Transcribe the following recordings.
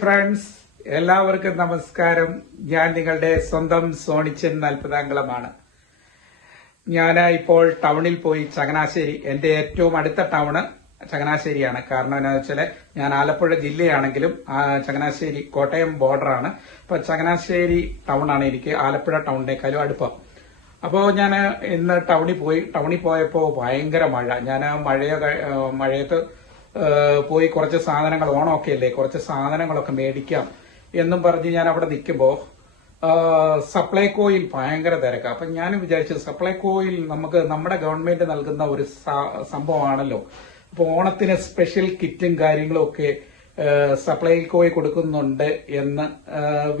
Friends എല്ലാവർക്കും നമസ്കാരം. ഞാൻ നിങ്ങളുടെ സ്വന്തം സോണിച്ചൻ അത്ഭുതാംഗളമാണ് ഞാൻ ഇപ്പോൾ ടൗണിൽ പോയി ചങ്ങനാശ്ശേരി എന്റെ ഏറ്റവും അടുത്ത ടൗണ് ചങ്ങനാശ്ശേരിയാണ്. കാരണം എന്താ വെച്ചാൽ ഞാൻ ആലപ്പുഴ ജില്ലയാണെങ്കിലും ചങ്ങനാശ്ശേരി കോട്ടയം ബോർഡറാണ്. അപ്പൊ ചങ്ങനാശ്ശേരി ടൗണാണ് എനിക്ക് ആലപ്പുഴ ടൗണിനേക്കാളും അടുപ്പം. അപ്പോൾ ഞാൻ ഇന്ന് ടൗണിൽ പോയി ടൗണിൽ പോയപ്പോൾ ഭയങ്കര മഴ. ഞാൻ മഴയ മഴയത്ത് പോയി കുറച്ച് സാധനങ്ങൾ ഓണമൊക്കെ അല്ലേ കുറച്ച് സാധനങ്ങളൊക്കെ മേടിക്കാം എന്നും പറഞ്ഞ് ഞാൻ അവിടെ നിൽക്കുമ്പോൾ സപ്ലൈകോയിൽ ഭയങ്കര തിരക്ക്. അപ്പം ഞാനും വിചാരിച്ചു സപ്ലൈകോയിൽ നമുക്ക് നമ്മുടെ ഗവൺമെന്റ് നൽകുന്ന ഒരു സംഭവമാണല്ലോ. അപ്പോൾ ഓണത്തിന് സ്പെഷ്യൽ കിറ്റും കാര്യങ്ങളും ഒക്കെ സപ്ലൈകോയിൽ കൊടുക്കുന്നുണ്ട് എന്ന്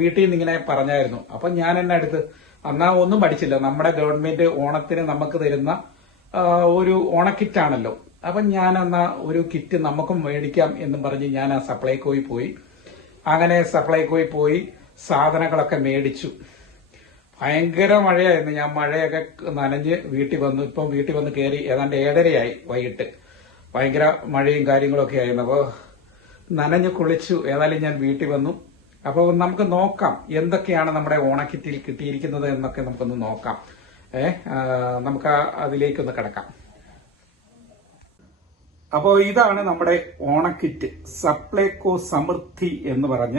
വീട്ടിൽ നിന്ന് ഇങ്ങനെ പറഞ്ഞായിരുന്നു. അപ്പം ഞാൻ എന്നെ അടുത്ത് അന്നാ ഒന്നും പഠിച്ചില്ല. നമ്മുടെ ഗവൺമെന്റ് ഓണത്തിന് നമുക്ക് തരുന്ന ഒരു ഓണക്കിറ്റാണല്ലോ. അപ്പൊ ഞാൻ എന്നാ ഒരു കിറ്റ് നമുക്കും മേടിക്കാം എന്നും പറഞ്ഞ് ഞാൻ ആ സപ്ലൈകോയിൽ പോയി. അങ്ങനെ സപ്ലൈകോയിൽ പോയി സാധനങ്ങളൊക്കെ മേടിച്ചു. ഭയങ്കര മഴയായിരുന്നു. ഞാൻ മഴയൊക്കെ നനഞ്ഞ് വീട്ടിൽ വന്നു. ഇപ്പം വീട്ടിൽ വന്ന് കയറി ഏതാണ്ട് ഏഴരയായി വൈകിട്ട്. ഭയങ്കര മഴയും കാര്യങ്ങളൊക്കെ ആയിരുന്നു. അപ്പോൾ നനഞ്ഞ് കുളിച്ചു. ഏതായാലും ഞാൻ വീട്ടിൽ വന്നു. അപ്പോൾ നമുക്ക് നോക്കാം എന്തൊക്കെയാണ് നമ്മുടെ ഓണക്കിറ്റിൽ കിട്ടിയിരിക്കുന്നത് എന്നൊക്കെ നമുക്കൊന്ന് നോക്കാം. ഏഹ് നമുക്ക് അതിലേക്കൊന്ന് കിടക്കാം. അപ്പോൾ ഇതാണ് നമ്മുടെ ഓണക്കിറ്റ്. സപ്ലൈകോ സമൃദ്ധി എന്ന് പറഞ്ഞ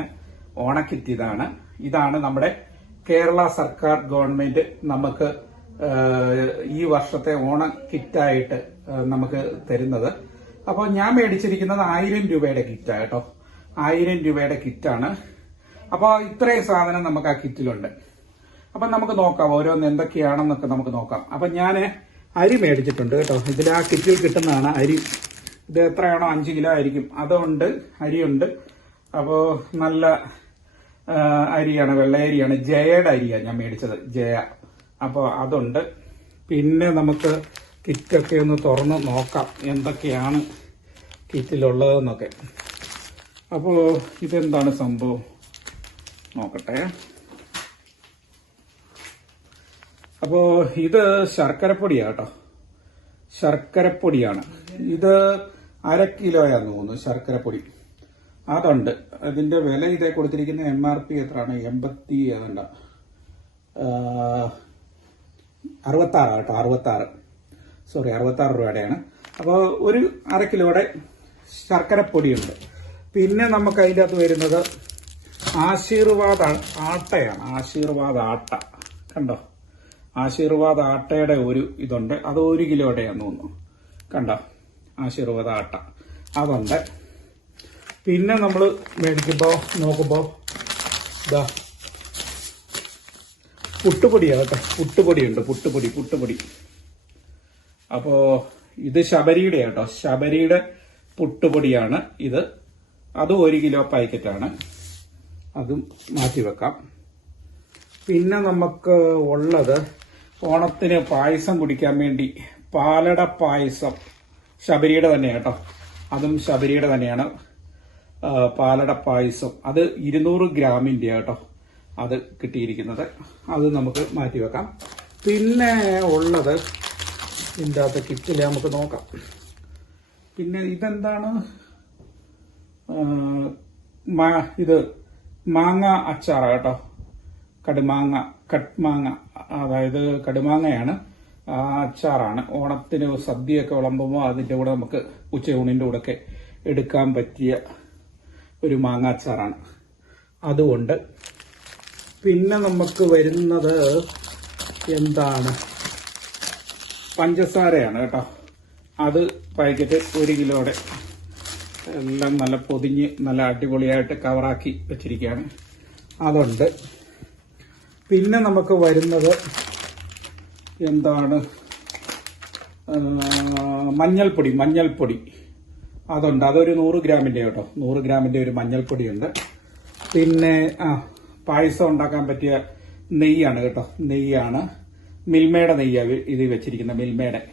ഓണക്കിറ്റ് ഇതാണ്. ഇതാണ് നമ്മുടെ കേരള സർക്കാർ ഗവൺമെന്റ് നമുക്ക് ഈ വർഷത്തെ ഓണ കിറ്റായിട്ട് നമുക്ക് തരുന്നത്. അപ്പോൾ ഞാൻ മേടിച്ചിരിക്കുന്നത് ആയിരം രൂപയുടെ കിറ്റാണ് കേട്ടോ. ആയിരം രൂപയുടെ കിറ്റാണ്. അപ്പോൾ ഇത്രയും സാധനം നമുക്ക് ആ കിറ്റിലുണ്ട്. അപ്പം നമുക്ക് നോക്കാം ഓരോന്ന് എന്തൊക്കെയാണെന്നൊക്കെ നമുക്ക് നോക്കാം. അപ്പം ഞാൻ അരി മേടിച്ചിട്ടുണ്ട് കേട്ടോ. ഇതിൽ ആ കിറ്റിൽ കിട്ടുന്നതാണ് അരി. ഇത് എത്രയാണോ? അഞ്ച് കിലോ ആയിരിക്കും. അതുണ്ട് അരിയുണ്ട്. അപ്പോ നല്ല അരിയാണ് വെള്ളയരിയാണ്. ജയയുടെ അരിയാണ് ഞാൻ മേടിച്ചത് ജയ. അപ്പോ അതുണ്ട്. പിന്നെ നമുക്ക് കിറ്റൊക്കെ ഒന്ന് തുറന്ന് നോക്കാം എന്തൊക്കെയാണ് കിറ്റിലുള്ളതെന്നൊക്കെ. അപ്പോ ഇതെന്താണ് സംഭവം? നോക്കട്ടെ. അപ്പോ ഇത് ശർക്കരപ്പൊടിയാട്ടോ ശർക്കരപ്പൊടിയാണ്. ഇത് അര കിലോയാന്ന് തോന്നുന്നു ശർക്കരപ്പൊടി അതുണ്ട്. അതിന്റെ വില ഇതേ കൊടുത്തിരിക്കുന്ന എം ആർ പി എത്രയാണ്? എൺപത്തി ഏതാണ്ട അറുപത്താറ് കേട്ടോ അറുപത്താറ്. സോറി അറുപത്താറ് രൂപയുടെയാണ്. അപ്പോൾ ഒരു അര കിലോയുടെ ശർക്കരപ്പൊടിയുണ്ട് പിന്നെ നമുക്ക് അതിന്റെ അകത്ത് വരുന്നത് ആശീർവാദ് ആട്ടയാണ്. ആശീർവാദ് ആട്ട. കണ്ടോ? ആശീർവാദ് ആട്ടയുടെ ഒരു ഇതുണ്ട്. അത് ഒരു കിലോയുടെയാന്ന് തോന്നുന്നു. കണ്ടോ? ആശീർവാദ് ആട്ട അതുണ്ട്. പിന്നെ നമ്മൾ മേടിക്കുമ്പോൾ നോക്കുമ്പോൾ ഇതാ പുട്ടുപൊടിയാ കേട്ടോ. പുട്ടുപൊടിയുണ്ട്. പുട്ടുപൊടി പുട്ടുപൊടി. അപ്പോ ഇത് ശബരിയുടെ കേട്ടോ ശബരിയുടെ പുട്ടുപൊടിയാണ് ഇത്. അതും ഒരു കിലോ പാക്കറ്റാണ്. അതും മാറ്റി വെക്കാം. പിന്നെ നമുക്ക് ഉള്ളത് ഓണത്തിന് പായസം കുടിക്കാൻ വേണ്ടി പാലട പായസം. ശബരിയുടെ തന്നെ കേട്ടോ. അതും ശബരിയുടെ തന്നെയാണ്. പാലട പായസം. അത് ഇരുന്നൂറ് ഗ്രാമിന്റെ കേട്ടോ അത് കിട്ടിയിരിക്കുന്നത്. അത് നമുക്ക് മാറ്റി വെക്കാം. പിന്നെ ഉള്ളത് ഇതിന്റെ അകത്ത് കിറ്റിൽ നമുക്ക് നോക്കാം. പിന്നെ ഇതെന്താണ്? ഇത് മാങ്ങ അച്ചാറ കേട്ടോ. കടുമാങ്ങ കട്മാങ്ങ അതായത് കടുമാങ്ങയാണ്. അച്ചാറാണ്. ഓണത്തിന് സദ്യയൊക്കെ വിളമ്പുമ്പോൾ അതിന്റെ കൂടെ നമുക്ക് ഉച്ചയൂണിന്റെ കൂടെ ഒക്കെ എടുക്കാൻ പറ്റിയ ഒരു മാങ്ങ അച്ചാറാണ്. അതുകൊണ്ട് പിന്നെ നമുക്ക് വരുന്നത് എന്താണ്? പഞ്ചസാരയാണ് കേട്ടോ. അത് പാക്കറ്റ് ഒരു കിലോയുടെ എല്ലാം നല്ല പൊതിഞ്ഞ് നല്ല അടിപൊളിയായിട്ട് കവറാക്കി വെച്ചിരിക്കുകയാണ്. അതുണ്ട് പിന്നെ നമുക്ക് വരുന്നത് എന്താണ്? മഞ്ഞൾപ്പൊടി മഞ്ഞൾപ്പൊടി. അതുണ്ട്. അതൊരു നൂറ് ഗ്രാമിന്റെ കേട്ടോ. നൂറ് ഗ്രാമിന്റെ ഒരു മഞ്ഞൾപ്പൊടിയുണ്ട്. പിന്നെ ആ പായസം ഉണ്ടാക്കാൻ പറ്റിയ നെയ്യാണ് കേട്ടോ. നെയ്യാണ്. മിൽമയുടെ നെയ്യാണ് ഇത് വെച്ചിരിക്കുന്ന മിൽമയുടെ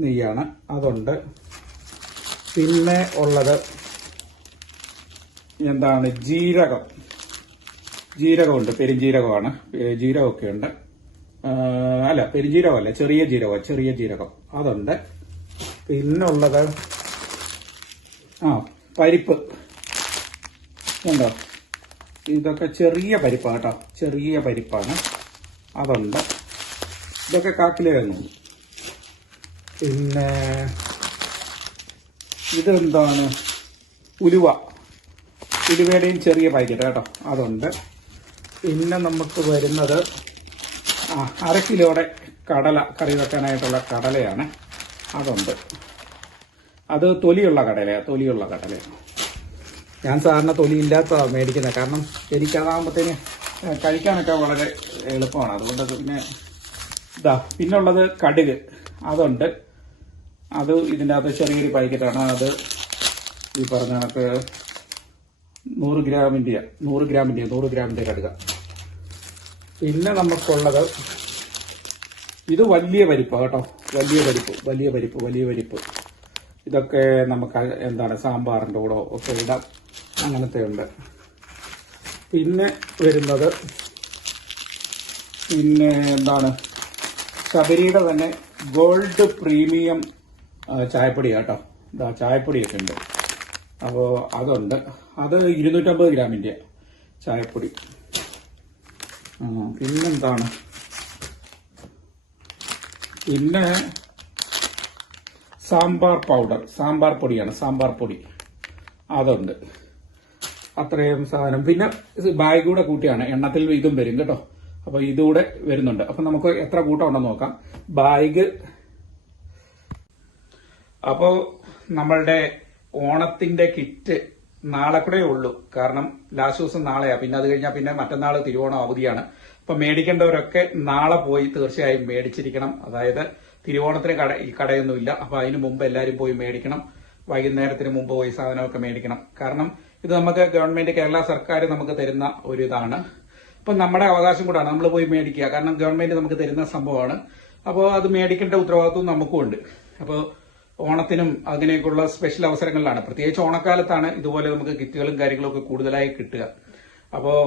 നെയ്യാണ്. അതുണ്ട്. പിന്നെ ഉള്ളത് എന്താണ്? ജീരകം. ജീരകമുണ്ട്. പെരുംജീരകമാണ്. ജീരകമാണ് ജീരകമൊക്കെ ഉണ്ട് അല്ല പെരുജീരകമല്ല ചെറിയ ജീരകം ചെറിയ ജീരകം. അതുണ്ട്. പിന്നുള്ളത്? ആ പരിപ്പ്. ഉണ്ടോ ഇതൊക്കെ ചെറിയ പരിപ്പാണ് കേട്ടോ. ചെറിയ പരിപ്പാണ്. അതുണ്ട്. ഇതൊക്കെ കാക്കിലേ പിന്നെ ഇതെന്താണ്? ഉലുവ. ഉലുവയുടെയും ചെറിയ പാക്കറ്റ് കേട്ടോ. അതുണ്ട്. പിന്നെ നമുക്ക് വരുന്നത് അര കിലോയുടെ കടല കറി വെക്കാനായിട്ടുള്ള കടലയാണ്. അതുണ്ട്. അത് തൊലിയുള്ള കടലയാണ് തൊലിയുള്ള കടലയാണ്. ഞാൻ സാറിന് തൊലി ഇല്ലാത്തതാണ് മേടിക്കുന്നത് കാരണം എനിക്കതാകുമ്പോഴത്തേന് കഴിക്കാനൊക്കെ വളരെ എളുപ്പമാണ്. അതുകൊണ്ട് പിന്നെ ഇതാ പിന്നുള്ളത് കടുക്. അതുണ്ട്. അത് ഇതിന്റെ അകത്ത് ചെറിയൊരു പാക്കറ്റാണ്. അത് ഈ പറഞ്ഞ കണക്ക് നൂറ് ഗ്രാമിന്റെ നൂറ് ഗ്രാമിന്റെ നൂറ് ഗ്രാമിന്റെ കടുക. പിന്നെ നമുക്കുള്ളത് ഇത് വലിയ പരിപ്പ് കേട്ടോ. വലിയ പരിപ്പ് വലിയ പരിപ്പ് വലിയ പരിപ്പ്. ഇതൊക്കെ നമുക്ക് എന്താണ് സാമ്പാറിന്റെ കൂടെ ഒക്കെ ഇടാം. അങ്ങനത്തെ ഉണ്ട്. പിന്നെ വരുന്നത് പിന്നെ എന്താണ്? ശബരിയുടെ തന്നെ ഗോൾഡ് പ്രീമിയം ചായപ്പൊടി കേട്ടോ. ഇതാ ചായപ്പൊടിയൊക്കെ ഉണ്ട്. അപ്പോൾ അതുണ്ട്. അത് ഇരുന്നൂറ്റമ്പത് ഗ്രാമിന്റെ ചായപ്പൊടി. പിന്നെന്താണ്? പിന്നെ സാമ്പാർ പൗഡർ സാമ്പാർ പൊടിയാണ് സാമ്പാർ പൊടി. അതുണ്ട്. അത്രയും സാധനം. പിന്നെ ബാഗ് കൂടെ കൂട്ടിയാണ്. എണ്ണത്തിൽ ഇതും വരും കേട്ടോ. അപ്പൊ ഇതുകൂടെ വരുന്നുണ്ട്. അപ്പൊ നമുക്ക് എത്ര കൂട്ടം ഉണ്ടെന്ന് നോക്കാം. ബാഗ്. അപ്പോ നമ്മളുടെ ഓണത്തിന്റെ കിറ്റ് നാളെ കൂടെ ഉള്ളൂ. കാരണം ലാസ്റ്റ് ദിവസം നാളെയാ. പിന്നെ അത് കഴിഞ്ഞാൽ പിന്നെ മറ്റന്നാൾ തിരുവോണം അവധിയാണ്. അപ്പൊ മേടിക്കേണ്ടവരൊക്കെ നാളെ പോയി തീർച്ചയായും മേടിച്ചിരിക്കണം. അതായത് തിരുവോണത്തിന് കട കടയൊന്നുമില്ല. അപ്പൊ അതിന് മുമ്പ് എല്ലാവരും പോയി മേടിക്കണം. വൈകുന്നേരത്തിന് മുമ്പ് പോയി സാധനമൊക്കെ മേടിക്കണം. കാരണം ഇത് നമുക്ക് ഗവൺമെന്റ് കേരള സർക്കാർ നമുക്ക് തരുന്ന ഒരു ഇതാണ്. ഇപ്പൊ നമ്മുടെ അവകാശം കൂടാണ് നമ്മൾ പോയി മേടിക്കുക. കാരണം ഗവൺമെന്റ് നമുക്ക് തരുന്ന സംഭവമാണ്. അപ്പോൾ അത് മേടിക്കേണ്ട ഉത്തരവാദിത്വം നമുക്കും ഉണ്ട്. അപ്പോൾ ഓണത്തിനും അങ്ങനെയൊക്കെയുള്ള സ്പെഷ്യൽ അവസരങ്ങളിലാണ്. പ്രത്യേകിച്ച് ഓണക്കാലത്താണ് ഇതുപോലെ നമുക്ക് കിറ്റുകളും കാര്യങ്ങളും ഒക്കെ കൂടുതലായി കിട്ടുക. അപ്പോൾ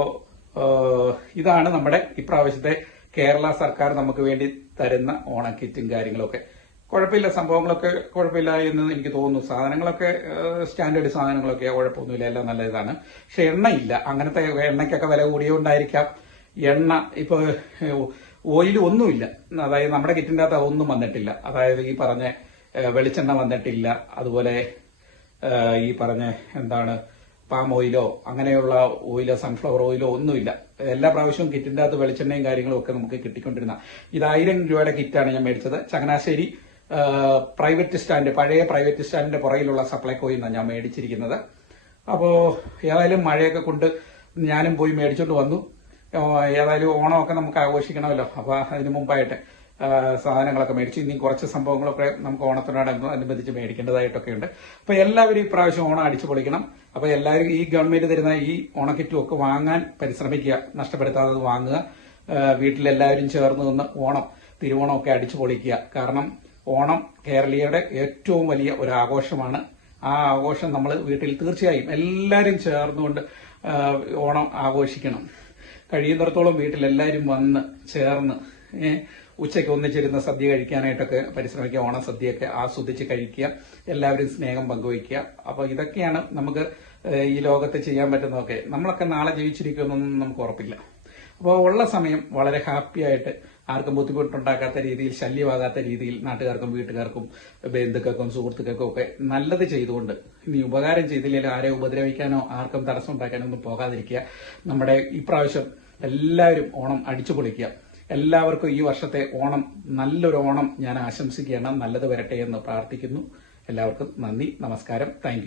ഇതാണ് നമ്മുടെ ഇപ്രാവശ്യത്തെ കേരള സർക്കാർ നമുക്ക് വേണ്ടി തരുന്ന ഓണക്കിറ്റും കാര്യങ്ങളൊക്കെ. കുഴപ്പമില്ല സംഭവങ്ങളൊക്കെ കുഴപ്പമില്ല എന്ന് എനിക്ക് തോന്നുന്നു. സാധനങ്ങളൊക്കെ സ്റ്റാൻഡേർഡ് സാധനങ്ങളൊക്കെ കുഴപ്പമൊന്നുമില്ല എല്ലാം നല്ല ഇതാണ് പക്ഷെ എണ്ണയില്ല. അങ്ങനത്തെ എണ്ണയ്ക്കൊക്കെ വില കൂടിയോണ്ടായിരിക്കാം. എണ്ണ ഇപ്പൊ ഓയിൽ ഒന്നുമില്ല. അതായത് നമ്മുടെ കിറ്റിന്റെ അകത്ത് ഒന്നും വന്നിട്ടില്ല. അതായത് ഈ പറഞ്ഞ വെളിച്ചെണ്ണ വന്നിട്ടില്ല. അതുപോലെ ഈ പറഞ്ഞ എന്താണ് പാം ഓയിലോ അങ്ങനെയുള്ള ഓയിലോ സൺഫ്ലവർ ഓയിലോ ഒന്നുമില്ല. എല്ലാ പ്രാവശ്യവും കിറ്റിന്റെ അകത്ത് വെളിച്ചെണ്ണയും കാര്യങ്ങളും ഒക്കെ നമുക്ക് കിട്ടിക്കൊണ്ടിരുന്ന ഇത് ആയിരം രൂപയുടെ കിറ്റാണ് ഞാൻ മേടിച്ചത്. ചങ്ങനാശ്ശേരി പ്രൈവറ്റ് സ്റ്റാൻഡ് പഴയ പ്രൈവറ്റ് സ്റ്റാൻഡിന്റെ പുറകിലുള്ള സപ്ലൈകോയിൽ നിന്നാണ് ഞാൻ മേടിച്ചിരിക്കുന്നത്. അപ്പോൾ ഏതായാലും മഴയൊക്കെ കൊണ്ട് ഞാനും പോയി മേടിച്ചോണ്ട് വന്നു. ഏതായാലും ഓണമൊക്കെ നമുക്ക് ആഘോഷിക്കണമല്ലോ. അപ്പൊ അതിന് മുമ്പായിട്ട് സാധനങ്ങളൊക്കെ മേടിച്ചു. ഇനി കുറച്ച് സംഭവങ്ങളൊക്കെ നമുക്ക് ഓണത്തിനോടനുബന്ധിച്ച് മേടിക്കേണ്ടതായിട്ടൊക്കെ ഉണ്ട് അപ്പൊ എല്ലാവരും ഈ പ്രാവശ്യം ഓണം അടിച്ചു പൊളിക്കണം. അപ്പൊ എല്ലാവരും ഈ ഗവൺമെന്റ് തരുന്ന ഈ ഓണക്കിറ്റും ഒക്കെ വാങ്ങാൻ പരിശ്രമിക്കുക. നഷ്ടപ്പെടുത്താതെ വാങ്ങുക. വീട്ടിലെല്ലാവരും ചേർന്ന് നിന്ന് ഓണം തിരുവോണമൊക്കെ അടിച്ചു പൊളിക്കുക. കാരണം ഓണം കേരളീയരുടെ ഏറ്റവും വലിയ ഒരു ആഘോഷമാണ് ആ ആഘോഷം നമ്മൾ വീട്ടിൽ തീർച്ചയായും എല്ലാവരും ചേർന്നുകൊണ്ട് ഓണം ആഘോഷിക്കണം. കഴിയുന്നിടത്തോളം വീട്ടിൽ എല്ലാവരും വന്ന് ചേർന്ന് ഉച്ചയ്ക്ക് ഒന്നിച്ചിരുന്ന് സദ്യ കഴിക്കാനായിട്ടൊക്കെ പരിശ്രമിക്കുക ഓണ സദ്യയൊക്കെ ആസ്വദിച്ച് കഴിക്കുക എല്ലാവരും സ്നേഹം പങ്കുവയ്ക്കുക. അപ്പൊ ഇതൊക്കെയാണ് നമുക്ക് ഈ ലോകത്ത് ചെയ്യാൻ പറ്റുന്നതൊക്കെ. നമ്മളൊക്കെ നാളെ ജീവിച്ചിരിക്കുമെന്നൊന്നും നമുക്ക് ഉറപ്പില്ല. അപ്പോൾ ഉള്ള സമയം വളരെ ഹാപ്പി ആയിട്ട് ആർക്കും ബുദ്ധിമുട്ടുണ്ടാക്കാത്ത രീതിയിൽ ശല്യമാകാത്ത രീതിയിൽ നാട്ടുകാർക്കും വീട്ടുകാർക്കും ബന്ധുക്കൾക്കും സുഹൃത്തുക്കൾക്കും ഒക്കെ നല്ലത് ചെയ്തുകൊണ്ട് ഇനി ഉപകാരം ചെയ്തില്ലെങ്കിൽ ആരെ ഉപദ്രവിക്കാനോ ആർക്കും തടസ്സം ഉണ്ടാക്കാനോ ഒന്നും പോകാതിരിക്കുക. നമ്മുടെ ഇപ്രാവശ്യം എല്ലാവരും ഓണം അടിച്ചു പൊളിക്കുക എല്ലാവർക്കും ഈ വർഷത്തെ ഓണം നല്ലൊരു ഓണം ഞാൻ ആശംസിക്കുകയാണ്. നല്ലത് വരട്ടെ എന്ന് പ്രാർത്ഥിക്കുന്നു. എല്ലാവർക്കും നന്ദി നമസ്കാരം. താങ്ക്